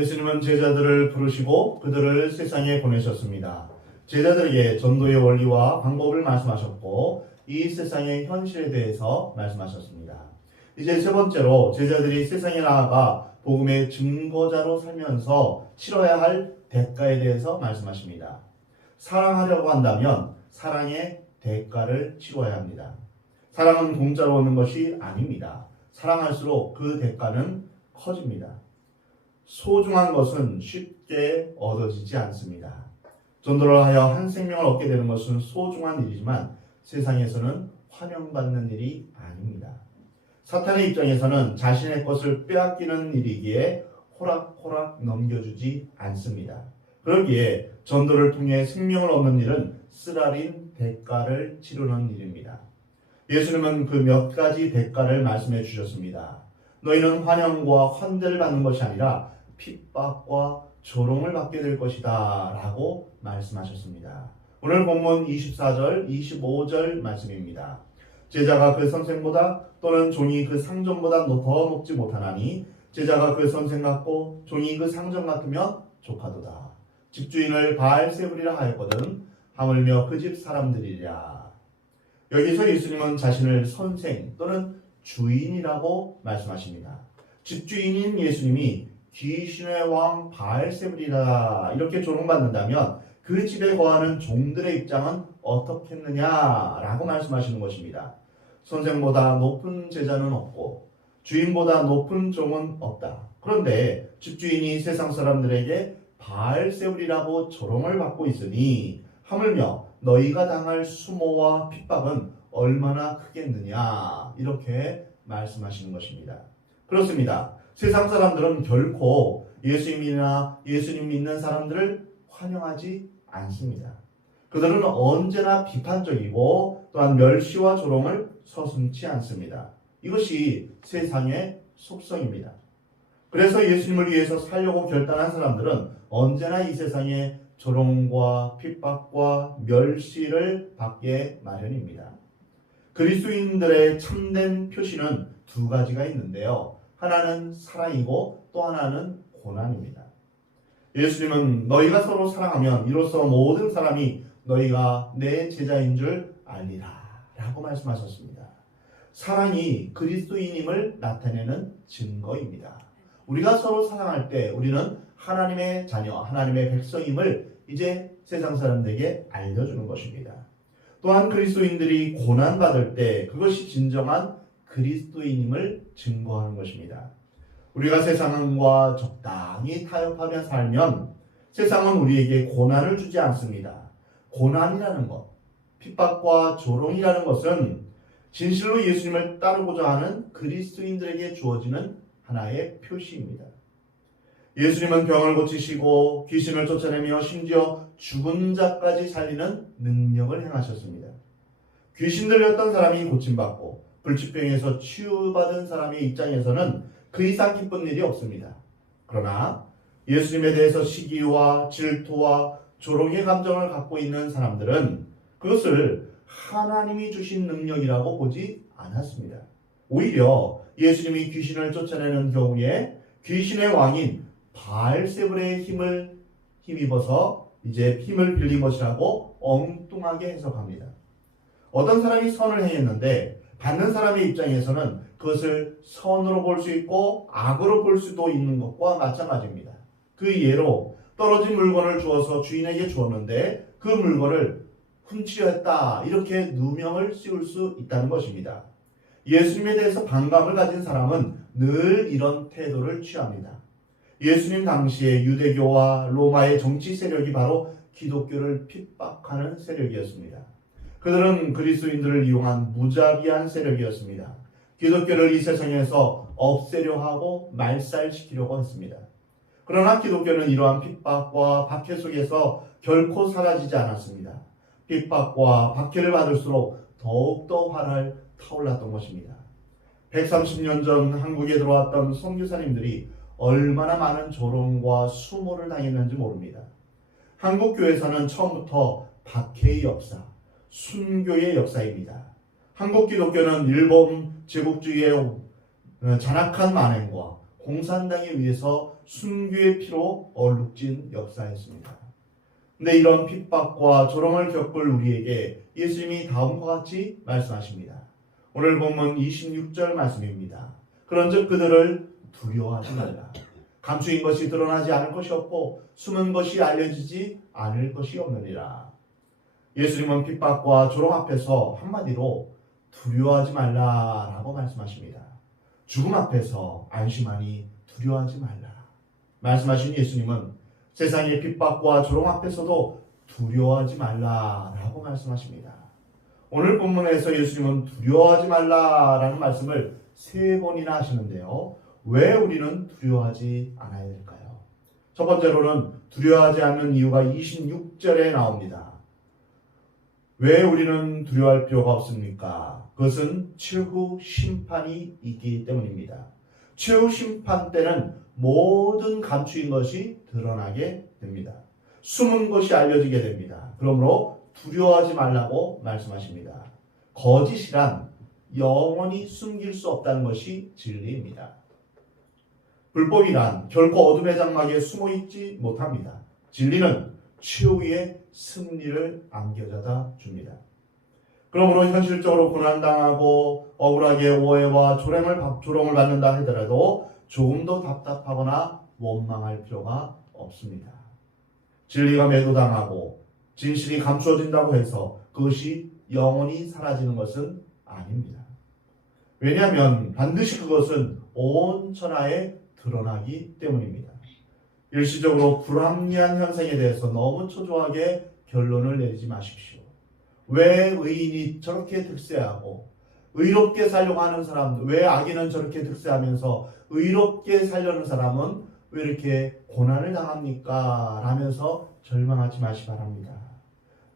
예수님은 제자들을 부르시고 그들을 세상에 보내셨습니다. 제자들에게 전도의 원리와 방법을 말씀하셨고 이 세상의 현실에 대해서 말씀하셨습니다. 이제 세 번째로 제자들이 세상에 나아가 복음의 증거자로 살면서 치러야 할 대가에 대해서 말씀하십니다. 사랑하려고 한다면 사랑의 대가를 치러야 합니다. 사랑은 공짜로 오는 것이 아닙니다. 사랑할수록 그 대가는 커집니다. 소중한 것은 쉽게 얻어지지 않습니다. 전도를 하여 한 생명을 얻게 되는 것은 소중한 일이지만 세상에서는 환영받는 일이 아닙니다. 사탄의 입장에서는 자신의 것을 빼앗기는 일이기에 호락호락 넘겨주지 않습니다. 그러기에 전도를 통해 생명을 얻는 일은 쓰라린 대가를 치르는 일입니다. 예수님은 그 몇 가지 대가를 말씀해 주셨습니다. 너희는 환영과 환대를 받는 것이 아니라 핍박과 조롱을 받게 될 것이다 라고 말씀하셨습니다. 오늘 본문 24절, 25절 말씀입니다. 제자가 그 선생보다 또는 종이 그 상전보다 더 높지 못하나니 제자가 그 선생 같고 종이 그 상전 같으면 조카도다. 집주인을 바알세불이라 하였거든 하물며 그 집 사람들이랴. 여기서 예수님은 자신을 선생 또는 주인이라고 말씀하십니다. 집주인인 예수님이 귀신의 왕 바알세불이라 이렇게 조롱받는다면 그 집에 거하는 종들의 입장은 어떻겠느냐라고 말씀하시는 것입니다. 선생보다 높은 제자는 없고 주인보다 높은 종은 없다. 그런데 집주인이 세상 사람들에게 바알세불이라고 조롱을 받고 있으니 하물며 너희가 당할 수모와 핍박은 얼마나 크겠느냐 이렇게 말씀하시는 것입니다. 그렇습니다. 세상 사람들은 결코 예수님이나 예수님 믿는 사람들을 환영하지 않습니다. 그들은 언제나 비판적이고 또한 멸시와 조롱을 서슴지 않습니다. 이것이 세상의 속성입니다. 그래서 예수님을 위해서 살려고 결단한 사람들은 언제나 이 세상에 조롱과 핍박과 멸시를 받게 마련입니다. 그리스도인들의 참된 표시는 두 가지가 있는데요. 하나는 사랑이고 또 하나는 고난입니다. 예수님은 너희가 서로 사랑하면 이로써 모든 사람이 너희가 내 제자인 줄 알리라 라고 말씀하셨습니다. 사랑이 그리스도인임을 나타내는 증거입니다. 우리가 서로 사랑할 때 우리는 하나님의 자녀, 하나님의 백성임을 이제 세상 사람들에게 알려주는 것입니다. 또한 그리스도인들이 고난받을 때 그것이 진정한 그리스도인임을 증거하는 것입니다. 우리가 세상과 적당히 타협하며 살면 세상은 우리에게 고난을 주지 않습니다. 고난이라는 것, 핍박과 조롱이라는 것은 진실로 예수님을 따르고자 하는 그리스도인들에게 주어지는 하나의 표시입니다. 예수님은 병을 고치시고 귀신을 쫓아내며 심지어 죽은 자까지 살리는 능력을 행하셨습니다. 귀신 들렸던 사람이 고침받고 불치병에서 치유받은 사람의 입장에서는 그 이상 기쁜 일이 없습니다. 그러나 예수님에 대해서 시기와 질투와 조롱의 감정을 갖고 있는 사람들은 그것을 하나님이 주신 능력이라고 보지 않았습니다. 오히려 예수님이 귀신을 쫓아내는 경우에 귀신의 왕인 바알세불의 힘을 힘입어서 이제 힘을 빌린 것이라고 엉뚱하게 해석합니다. 어떤 사람이 선을 행했는데 받는 사람의 입장에서는 그것을 선으로 볼 수 있고 악으로 볼 수도 있는 것과 마찬가지입니다. 그 예로 떨어진 물건을 주어서 주인에게 주었는데 그 물건을 훔치려 했다 이렇게 누명을 씌울 수 있다는 것입니다. 예수님에 대해서 반감을 가진 사람은 늘 이런 태도를 취합니다. 예수님 당시에 유대교와 로마의 정치 세력이 바로 기독교를 핍박하는 세력이었습니다. 그들은 그리스도인들을 이용한 무자비한 세력이었습니다. 기독교를 이 세상에서 없애려 하고 말살시키려고 했습니다. 그러나 기독교는 이러한 핍박과 박해 속에서 결코 사라지지 않았습니다. 핍박과 박해를 받을수록 더욱더 활활 타올랐던 것입니다. 130년 전 한국에 들어왔던 선교사님들이 얼마나 많은 조롱과 수모를 당했는지 모릅니다. 한국 교회에서는 처음부터 박해의 역사, 순교의 역사입니다. 한국 기독교는 일본 제국주의의 잔악한 만행과 공산당에 의해서 순교의 피로 얼룩진 역사였습니다. 근데 이런 핍박과 조롱을 겪을 우리에게 예수님이 다음과 같이 말씀하십니다. 오늘 본문 26절 말씀입니다. 그런즉 그들을 두려워하지 말라. 감추인 것이 드러나지 않을 것이 없고 숨은 것이 알려지지 않을 것이 없느니라. 예수님은 핍박과 조롱 앞에서 한마디로 두려워하지 말라라고 말씀하십니다. 죽음 앞에서 안심하니 두려워하지 말라. 말씀하신 예수님은 세상의 핍박과 조롱 앞에서도 두려워하지 말라라고 말씀하십니다. 오늘 본문에서 예수님은 두려워하지 말라라는 말씀을 3번이나 하시는데요. 왜 우리는 두려워하지 않아야 될까요? 첫 번째로는 두려워하지 않는 이유가 26절에 나옵니다. 왜 우리는 두려워할 필요가 없습니까? 그것은 최후 심판이 있기 때문입니다. 최후 심판 때는 모든 감추인 것이 드러나게 됩니다. 숨은 것이 알려지게 됩니다. 그러므로 두려워하지 말라고 말씀하십니다. 거짓이란 영원히 숨길 수 없다는 것이 진리입니다. 불법이란 결코 어둠의 장막에 숨어 있지 못합니다. 진리는 최후의 승리를 안겨다 줍니다. 그러므로 현실적으로 고난당하고 억울하게 오해와 조롱을 받는다 하더라도 조금 더 답답하거나 원망할 필요가 없습니다. 진리가 매도당하고 진실이 감추어진다고 해서 그것이 영원히 사라지는 것은 아닙니다. 왜냐하면 반드시 그것은 온 천하에 드러나기 때문입니다. 일시적으로 불합리한 현상에 대해서 너무 초조하게 결론을 내리지 마십시오. 왜 의인이 저렇게 득세하고 의롭게 살려고 하는 사람들, 왜 악인은 저렇게 득세하면서 의롭게 살려는 사람은 왜 이렇게 고난을 당합니까? 라면서 절망하지 마시 바랍니다.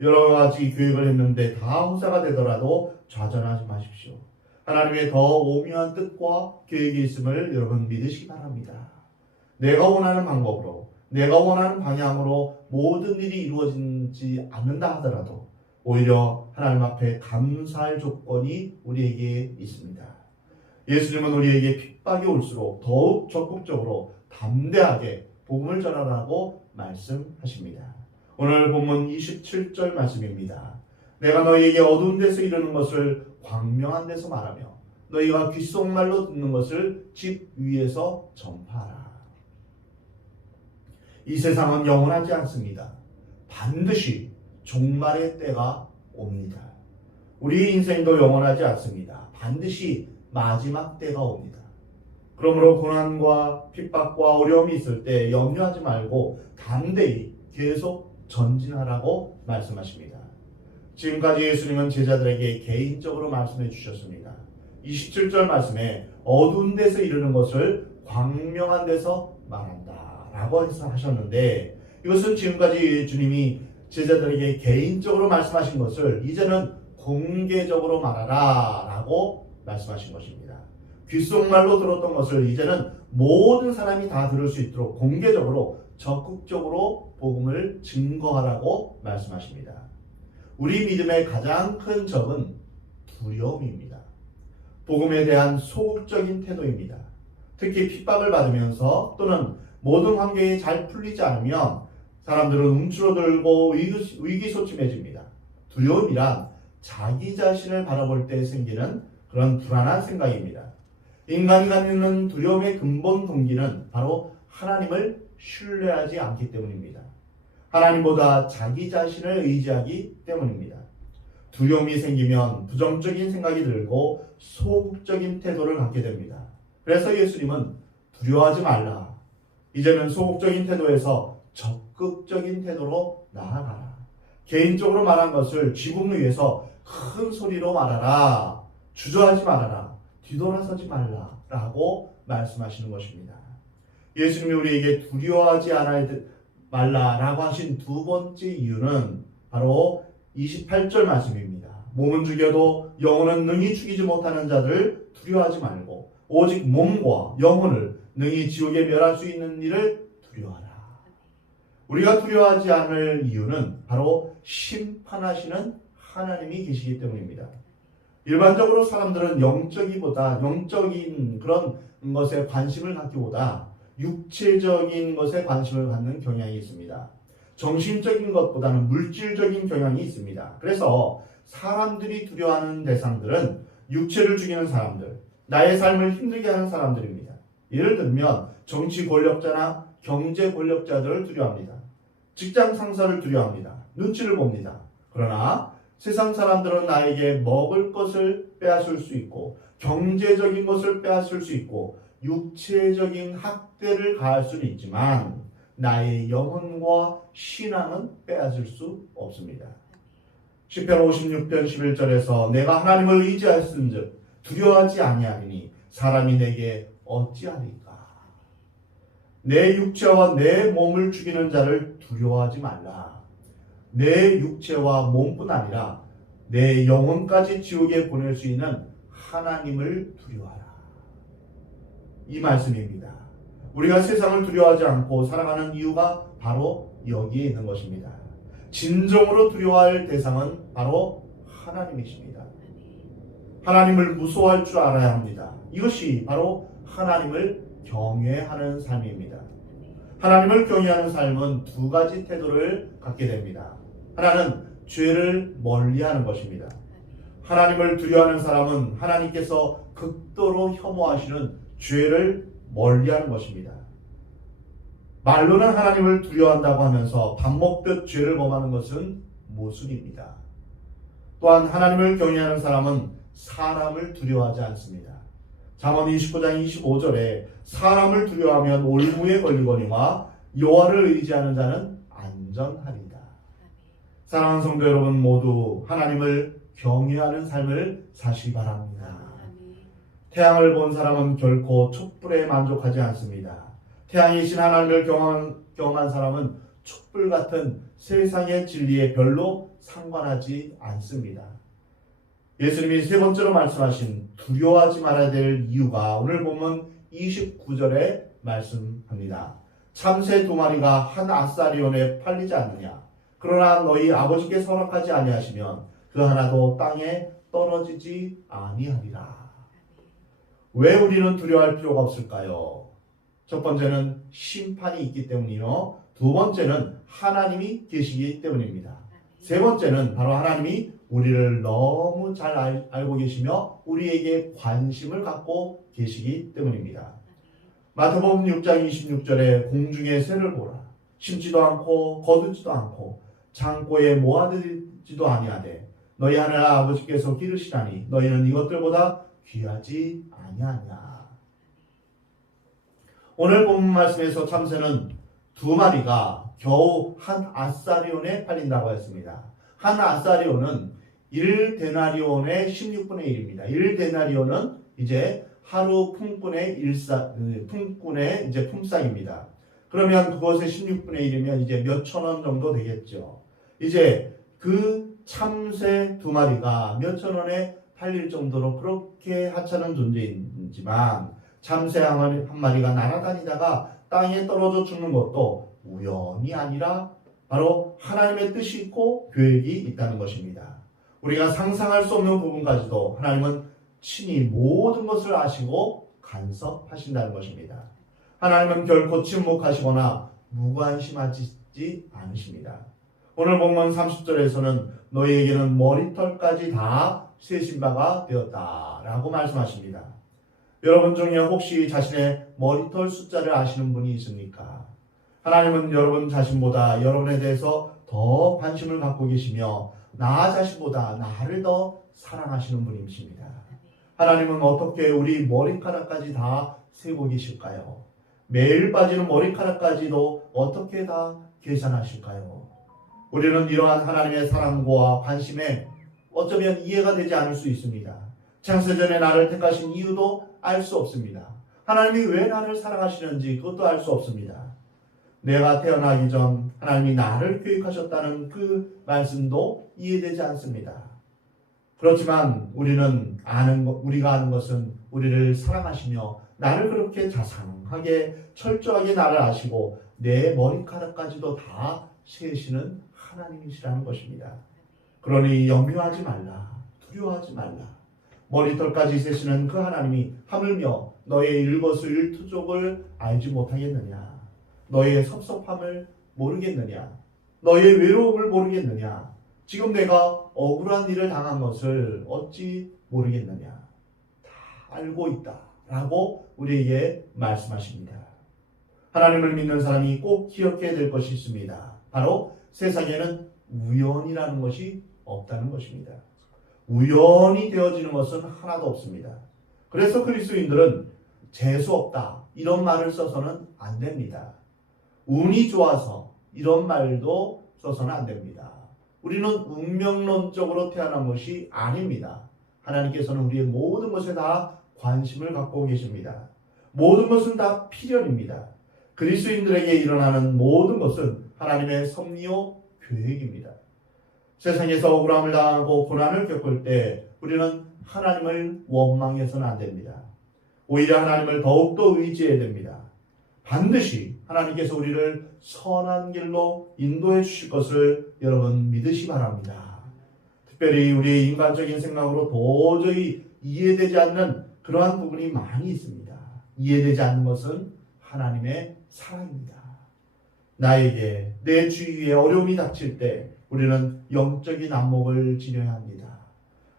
여러 가지 교육을 했는데 다 후사가 되더라도 좌절하지 마십시오. 하나님의 더 오묘한 뜻과 계획이 있음을 여러분 믿으시기 바랍니다. 내가 원하는 방법으로, 내가 원하는 방향으로 모든 일이 이루어지지 않는다 하더라도 오히려 하나님 앞에 감사할 조건이 우리에게 있습니다. 예수님은 우리에게 핍박이 올수록 더욱 적극적으로 담대하게 복음을 전하라고 말씀하십니다. 오늘 본문 27절 말씀입니다. 내가 너희에게 어두운 데서 이르는 것을 광명한 데서 말하며 너희가 귓속말로 듣는 것을 집 위에서 전파하라. 이 세상은 영원하지 않습니다. 반드시 종말의 때가 옵니다. 우리 인생도 영원하지 않습니다. 반드시 마지막 때가 옵니다. 그러므로 고난과 핍박과 어려움이 있을 때 염려하지 말고 담대히 계속 전진하라고 말씀하십니다. 지금까지 예수님은 제자들에게 개인적으로 말씀해 주셨습니다. 27절 말씀에 어두운 데서 이르는 것을 광명한 데서 말한다 라고 하셨는데, 이것은 지금까지 주님이 제자들에게 개인적으로 말씀하신 것을 이제는 공개적으로 말하라 라고 말씀하신 것입니다. 귓속말로 들었던 것을 이제는 모든 사람이 다 들을 수 있도록 공개적으로 적극적으로 복음을 증거하라고 말씀하십니다. 우리 믿음의 가장 큰 적은 두려움입니다. 복음에 대한 소극적인 태도입니다. 특히 핍박을 받으면서 또는 모든 환경이 잘 풀리지 않으면 사람들은 움츠러들고 의기소침해집니다. 두려움이란 자기 자신을 바라볼 때 생기는 그런 불안한 생각입니다. 인간이 갖는 두려움의 근본 동기는 바로 하나님을 신뢰하지 않기 때문입니다. 하나님보다 자기 자신을 의지하기 때문입니다. 두려움이 생기면 부정적인 생각이 들고 소극적인 태도를 갖게 됩니다. 그래서 예수님은 두려워하지 말라. 이제는 소극적인 태도에서 적극적인 태도로 나아가라. 개인적으로 말한 것을 지붕 위에서 큰 소리로 말하라. 주저하지 말아라. 뒤돌아서지 말라. 라고 말씀하시는 것입니다. 예수님이 우리에게 두려워하지 말라라고 하신 두 번째 이유는 바로 28절 말씀입니다. 몸은 죽여도 영혼은 능히 죽이지 못하는 자들 두려워하지 말고 오직 몸과 영혼을 능히 지옥에 멸할 수 있는 일을 두려워하라. 우리가 두려워하지 않을 이유는 바로 심판하시는 하나님이 계시기 때문입니다. 일반적으로 사람들은 영적인 그런 것에 관심을 갖기보다 육체적인 것에 관심을 갖는 경향이 있습니다. 정신적인 것보다는 물질적인 경향이 있습니다. 그래서 사람들이 두려워하는 대상들은 육체를 죽이는 사람들, 나의 삶을 힘들게 하는 사람들입니다. 예를 들면 정치 권력자나 경제 권력자들을 두려워합니다. 직장 상사를 두려워합니다. 눈치를 봅니다. 그러나 세상 사람들은 나에게 먹을 것을 빼앗을 수 있고 경제적인 것을 빼앗을 수 있고 육체적인 학대를 가할 수는 있지만 나의 영혼과 신앙은 빼앗을 수 없습니다. 시편 56편 11절에서 내가 하나님을 의지하였은즉 두려워하지 아니하리니 사람이 내게 어찌하리까. 내 육체와 내 몸을 죽이는 자를 두려워하지 말라. 내 육체와 몸뿐 아니라 내 영혼까지 지옥에 보낼 수 있는 하나님을 두려워하라. 이 말씀입니다. 우리가 세상을 두려워하지 않고 살아가는 이유가 바로 여기에 있는 것입니다. 진정으로 두려워할 대상은 바로 하나님이십니다. 하나님을 무서워할 줄 알아야 합니다. 이것이 바로 하나님을 경외하는 삶입니다. 하나님을 경외하는 삶은 두 가지 태도를 갖게 됩니다. 하나는 죄를 멀리하는 것입니다. 하나님을 두려워하는 사람은 하나님께서 극도로 혐오하시는 죄를 멀리하는 것입니다. 말로는 하나님을 두려워한다고 하면서 밥 먹듯 죄를 범하는 것은 모순입니다. 또한 하나님을 경외하는 사람은 사람을 두려워하지 않습니다. 잠언 29장 25절에 사람을 두려워하면 올무에 걸리거니와 여호와를 의지하는 자는 안전하리다. 사랑하는 성도 여러분, 모두 하나님을 경외하는 삶을 사시기 바랍니다. 태양을 본 사람은 결코 촛불에 만족하지 않습니다. 태양이신 하나님을 경험한 사람은 촛불 같은 세상의 진리에 별로 상관하지 않습니다. 예수님이 세 번째로 말씀하신 두려워하지 말아야 될 이유가 오늘 보면 29절에 말씀합니다. 참새 두 마리가 한 아사리온에 팔리지 않느냐. 그러나 너희 아버지께 허락하지 아니하시면 그 하나도 땅에 떨어지지 아니하리라. 왜 우리는 두려워할 필요가 없을까요? 첫 번째는 심판이 있기 때문이요. 두 번째는 하나님이 계시기 때문입니다. 세 번째는 바로 하나님이 우리를 너무 잘 알고 계시며 우리에게 관심을 갖고 계시기 때문입니다. 마태복음 6장 26절에 공중의 새를 보라. 심지도 않고 거두지도 않고 창고에 모아두지도 아니하되 너희 하늘 아버지께서 기르시나니 너희는 이것들보다 귀하지 아니하냐. 오늘 본문 말씀에서 참새는 두 마리가 겨우 한 아사리온에 팔린다고 했습니다. 한 아사리온은 1데나리온의 16분의 1입니다. 1데나리온은 이제 하루 품꾼의 이제 품삯입니다. 그러면 그것의 16분의 1이면 이제 몇천 원 정도 되겠죠. 이제 그 참새 두 마리가 몇천 원에 팔릴 정도로 그렇게 하찮은 존재이지만 참새 한 마리가 날아다니다가 땅에 떨어져 죽는 것도 우연이 아니라 바로 하나님의 뜻이 있고 계획이 있다는 것입니다. 우리가 상상할 수 없는 부분까지도 하나님은 친히 모든 것을 아시고 간섭하신다는 것입니다. 하나님은 결코 침묵하시거나 무관심하지 않으십니다. 오늘 본문 30절에서는 너희에게는 머리털까지 다 세신 바가 되었다라고 말씀하십니다. 여러분 중에 혹시 자신의 머리털 숫자를 아시는 분이 있습니까? 하나님은 여러분 자신보다 여러분에 대해서 더 관심을 갖고 계시며 나 자신보다 나를 더 사랑하시는 분이십니다. 하나님은 어떻게 우리 머리카락까지 다 세고 계실까요? 매일 빠지는 머리카락까지도 어떻게 다 계산하실까요? 우리는 이러한 하나님의 사랑과 관심에 어쩌면 이해가 되지 않을 수 있습니다. 창세전에 나를 택하신 이유도 알 수 없습니다. 하나님이 왜 나를 사랑하시는지 그것도 알 수 없습니다. 내가 태어나기 전 하나님이 나를 교육하셨다는 그 말씀도 이해되지 않습니다. 그렇지만 우리가 아는 것은 우리를 사랑하시며 나를 그렇게 자상하게 철저하게 나를 아시고 내 머리카락까지도 다 세시는 하나님이시라는 것입니다. 그러니 염려하지 말라, 두려워하지 말라. 머리털까지 세시는 그 하나님이 하물며 너의 일거수일투족을 알지 못하겠느냐? 너의 섭섭함을 모르겠느냐? 너의 외로움을 모르겠느냐? 지금 내가 억울한 일을 당한 것을 어찌 모르겠느냐? 다 알고 있다 라고 우리에게 말씀하십니다. 하나님을 믿는 사람이 꼭 기억해야 될 것이 있습니다. 바로 세상에는 우연이라는 것이 없다는 것입니다. 우연이 되어지는 것은 하나도 없습니다. 그래서 그리스도인들은 재수 없다 이런 말을 써서는 안 됩니다. 운이 좋아서 이런 말도 써서는 안 됩니다. 우리는 운명론적으로 태어난 것이 아닙니다. 하나님께서는 우리의 모든 것에 다 관심을 갖고 계십니다. 모든 것은 다 필연입니다. 그리스도인들에게 일어나는 모든 것은 하나님의 섭리요 계획입니다. 세상에서 억울함을 당하고 고난을 겪을 때 우리는 하나님을 원망해서는 안 됩니다. 오히려 하나님을 더욱더 의지해야 됩니다. 반드시 하나님께서 우리를 선한 길로 인도해 주실 것을 여러분 믿으시 바랍니다. 특별히 우리의 인간적인 생각으로 도저히 이해되지 않는 그러한 부분이 많이 있습니다. 이해되지 않는 것은 하나님의 사랑입니다. 나에게 내 주위에 어려움이 닥칠 때 우리는 영적인 안목을 지녀야 합니다.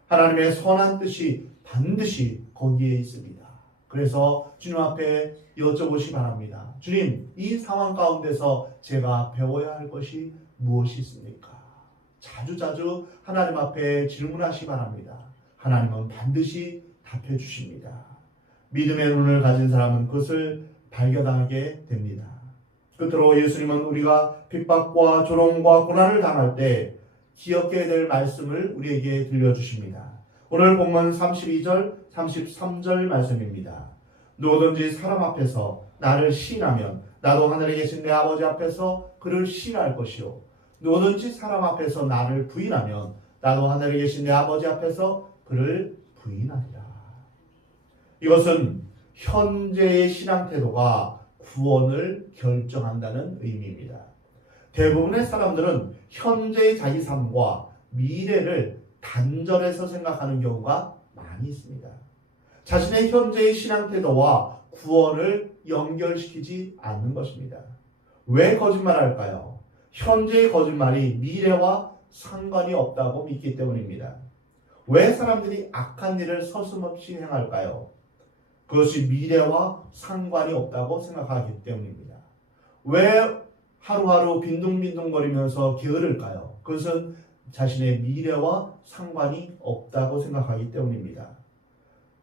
하나님의 선한 뜻이 반드시 거기에 있습니다. 그래서 주님 앞에 여쭤보시 바랍니다. 주님, 이 상황 가운데서 제가 배워야 할 것이 무엇이 있습니까? 자주자주 하나님 앞에 질문하시 바랍니다. 하나님은 반드시 답해 주십니다. 믿음의 눈을 가진 사람은 그것을 발견하게 됩니다. 끝으로 예수님은 우리가 핍박과 조롱과 고난을 당할 때 기억해야 될 말씀을 우리에게 들려주십니다. 오늘 본문 32절, 33절 말씀입니다. 누구든지 사람 앞에서 나를 시인하면 나도 하늘에 계신 내 아버지 앞에서 그를 시인할 것이요. 누구든지 사람 앞에서 나를 부인하면 나도 하늘에 계신 내 아버지 앞에서 그를 부인하리라. 이것은 현재의 신앙 태도가 구원을 결정한다는 의미입니다. 대부분의 사람들은 현재의 자기 삶과 미래를 단절해서 생각하는 경우가 많이 있습니다. 자신의 현재의 신앙 태도와 구원을 연결시키지 않는 것입니다. 왜 거짓말할까요? 현재의 거짓말이 미래와 상관이 없다고 믿기 때문입니다. 왜 사람들이 악한 일을 서슴없이 행할까요? 그것이 미래와 상관이 없다고 생각하기 때문입니다. 왜 하루하루 빈둥빈둥거리면서 게으를까요? 그것은 자신의 미래와 상관이 없다고 생각하기 때문입니다.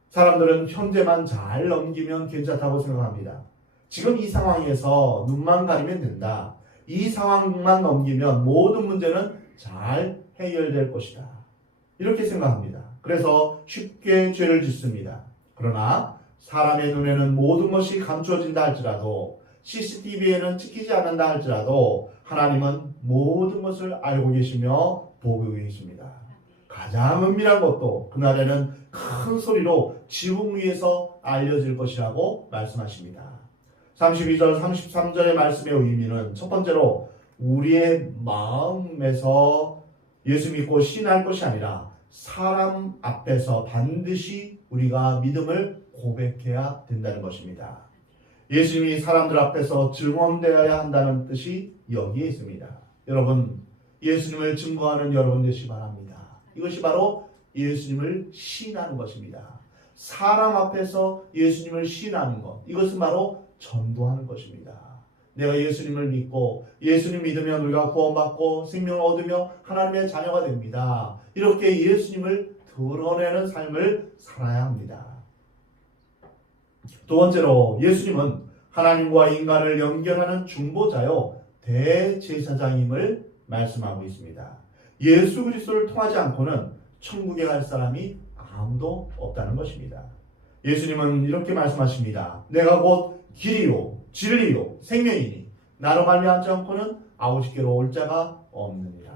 사람들은 현재만 잘 넘기면 괜찮다고 생각합니다. 지금 이 상황에서 눈만 가리면 된다. 이 상황만 넘기면 모든 문제는 잘 해결될 것이다. 이렇게 생각합니다. 그래서 쉽게 죄를 짓습니다. 그러나 사람의 눈에는 모든 것이 감추어진다 할지라도 CCTV에는 찍히지 않는다 할지라도 하나님은 모든 것을 알고 계시며 보고 계십니다. 가장 은밀한 것도 그날에는 큰 소리로 지붕 위에서 알려질 것이라고 말씀하십니다. 32절 33절의 말씀의 의미는 첫 번째로 우리의 마음에서 예수 믿고 신할 것이 아니라 사람 앞에서 반드시 우리가 믿음을 고백해야 된다는 것입니다. 예수님이 사람들 앞에서 증언되어야 한다는 뜻이 여기에 있습니다. 여러분, 예수님을 증거하는 여러분 되시기 바랍니다. 이것이 바로 예수님을 시인하는 것입니다. 사람 앞에서 예수님을 시인하는 것, 이것은 바로 전도하는 것입니다. 내가 예수님을 믿고 예수님 믿으면 우리가 구원받고 생명을 얻으며 하나님의 자녀가 됩니다. 이렇게 예수님을 드러내는 삶을 살아야 합니다. 두 번째로 예수님은 하나님과 인간을 연결하는 중보자요 대제사장임을 말씀하고 있습니다. 예수 그리스도를 통하지 않고는 천국에 갈 사람이 아무도 없다는 것입니다. 예수님은 이렇게 말씀하십니다. 내가 곧 길이요 진리요 생명이니 나로 말미암지 않고는 아버지께로 올 자가 없느니라.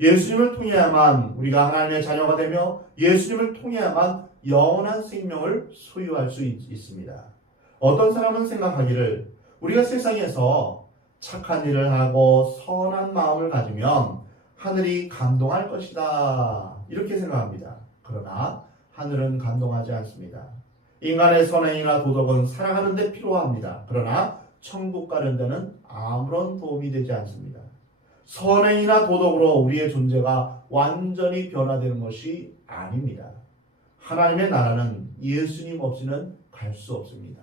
예수님을 통해야만 우리가 하나님의 자녀가 되며 예수님을 통해야만 영원한 생명을 소유할 수 있습니다. 어떤 사람은 생각하기를 우리가 세상에서 착한 일을 하고 선한 마음을 가지면 하늘이 감동할 것이다 이렇게 생각합니다. 그러나 하늘은 감동하지 않습니다. 인간의 선행이나 도덕은 살아가는 데 필요합니다. 그러나 천국 가는 데는 아무런 도움이 되지 않습니다. 선행이나 도덕으로 우리의 존재가 완전히 변화되는 것이 아닙니다. 하나님의 나라는 예수님 없이는 갈 수 없습니다.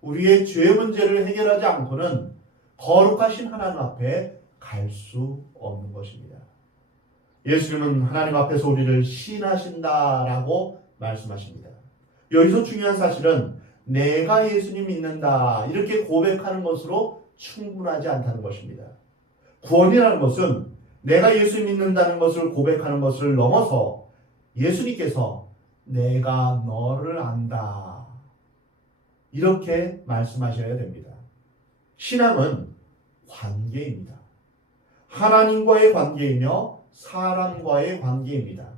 우리의 죄 문제를 해결하지 않고는 거룩하신 하나님 앞에 갈 수 없는 것입니다. 예수님은 하나님 앞에서 우리를 시인하신다라고 말씀하십니다. 여기서 중요한 사실은 내가 예수님 믿는다 이렇게 고백하는 것으로 충분하지 않다는 것입니다. 구원이라는 것은 내가 예수 믿는다는 것을 고백하는 것을 넘어서 예수님께서 내가 너를 안다 이렇게 말씀하셔야 됩니다. 신앙은 관계입니다. 하나님과의 관계이며 사람과의 관계입니다.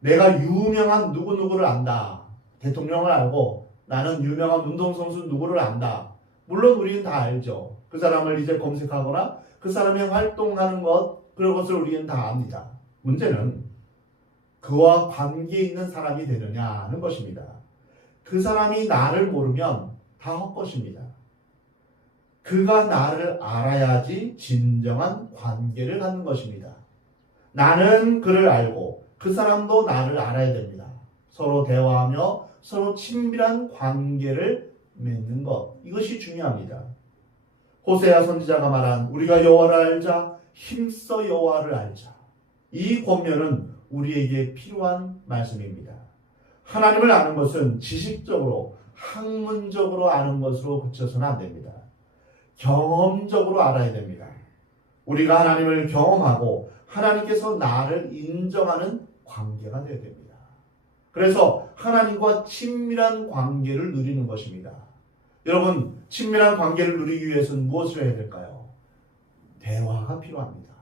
내가 유명한 누구누구를 안다. 대통령을 알고 나는 유명한 운동선수 누구를 안다. 물론 우리는 다 알죠. 그 사람을 이제 검색하거나 그 사람이 활동하는 것, 그런 것을 우리는 다 압니다. 문제는 그와 관계 있는 사람이 되느냐는 것입니다. 그 사람이 나를 모르면 다 헛것입니다. 그가 나를 알아야지 진정한 관계를 갖는 것입니다. 나는 그를 알고 그 사람도 나를 알아야 됩니다. 서로 대화하며 서로 친밀한 관계를 맺는 것, 이것이 중요합니다. 호세아 선지자가 말한 우리가 여호와를 알자, 힘써 여호와를 알자. 이 권면은 우리에게 필요한 말씀입니다. 하나님을 아는 것은 지식적으로, 학문적으로 아는 것으로 그쳐서는 안 됩니다. 경험적으로 알아야 됩니다. 우리가 하나님을 경험하고 하나님께서 나를 인정하는 관계가 되어야 됩니다. 그래서 하나님과 친밀한 관계를 누리는 것입니다. 여러분, 친밀한 관계를 누리기 위해서는 무엇을 해야 될까요? 대화가 필요합니다.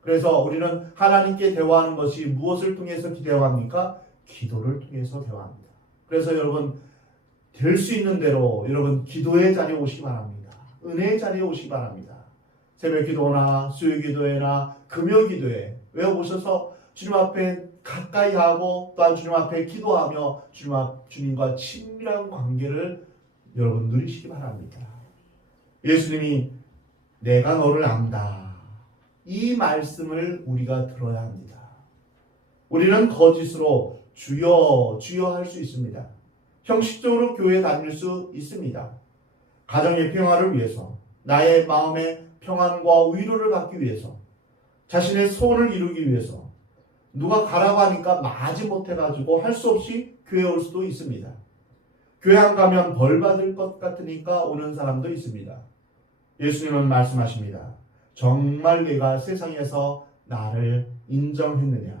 그래서 우리는 하나님께 대화하는 것이 무엇을 통해서 대화합니까? 기도를 통해서 대화합니다. 그래서 여러분, 될 수 있는 대로 여러분 기도의 자리에 오시기 바랍니다. 은혜의 자리에 오시기 바랍니다. 새벽 기도나 수요 기도회나 금요 기도회 왜 오셔서 주님 앞에 가까이 하고 또한 주님 앞에 기도하며 주님과 친밀한 관계를 여러분 누리시기 바랍니다. 예수님이 내가 너를 안다. 이 말씀을 우리가 들어야 합니다. 우리는 거짓으로 주여 주여 할 수 있습니다. 형식적으로 교회 다닐 수 있습니다. 가정의 평화를 위해서, 나의 마음의 평안과 위로를 받기 위해서, 자신의 소원을 이루기 위해서, 누가 가라고 하니까 마지 못해가지고 할 수 없이 교회에 올 수도 있습니다. 교회 안 가면 벌 받을 것 같으니까 오는 사람도 있습니다. 예수님은 말씀하십니다. 정말 네가 세상에서 나를 인정했느냐?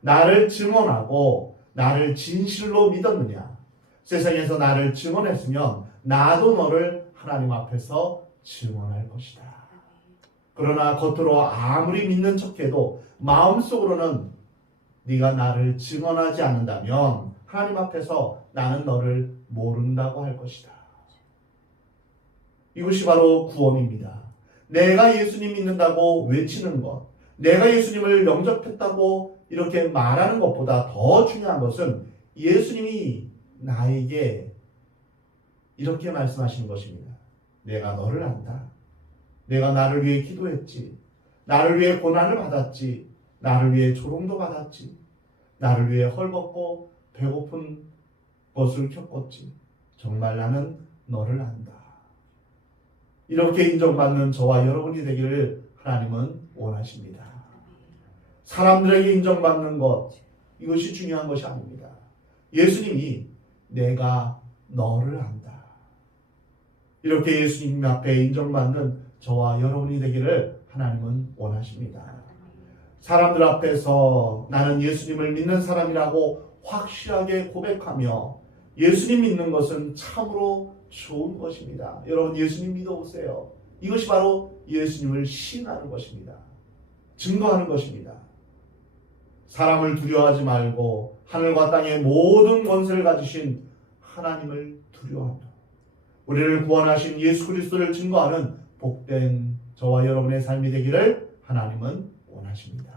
나를 증언하고 나를 진실로 믿었느냐? 세상에서 나를 증언했으면 나도 너를 하나님 앞에서 증언할 것이다. 그러나 겉으로 아무리 믿는 척해도 마음속으로는 네가 나를 증언하지 않는다면 하나님 앞에서 나는 너를 모른다고 할 것이다. 이것이 바로 구원입니다. 내가 예수님 믿는다고 외치는 것, 내가 예수님을 영접했다고 이렇게 말하는 것보다 더 중요한 것은 예수님이 나에게 이렇게 말씀하시는 것입니다. 내가 너를 안다. 내가 나를 위해 기도했지. 나를 위해 고난을 받았지. 나를 위해 조롱도 받았지. 나를 위해 헐벗고 배고픈 것을 겪었지. 정말 나는 너를 안다. 이렇게 인정받는 저와 여러분이 되기를 하나님은 원하십니다. 사람들에게 인정받는 것, 이것이 중요한 것이 아닙니다. 예수님이 내가 너를 안다. 이렇게 예수님 앞에 인정받는 저와 여러분이 되기를 하나님은 원하십니다. 사람들 앞에서 나는 예수님을 믿는 사람이라고 확실하게 고백하며 예수님 믿는 것은 참으로 좋은 것입니다. 여러분, 예수님 믿어보세요. 이것이 바로 예수님을 시인하는 것입니다. 증거하는 것입니다. 사람을 두려워하지 말고 하늘과 땅의 모든 권세를 가지신 하나님을 두려워하며 우리를 구원하신 예수 그리스도를 증거하는 복된 저와 여러분의 삶이 되기를 하나님은 원하십니다.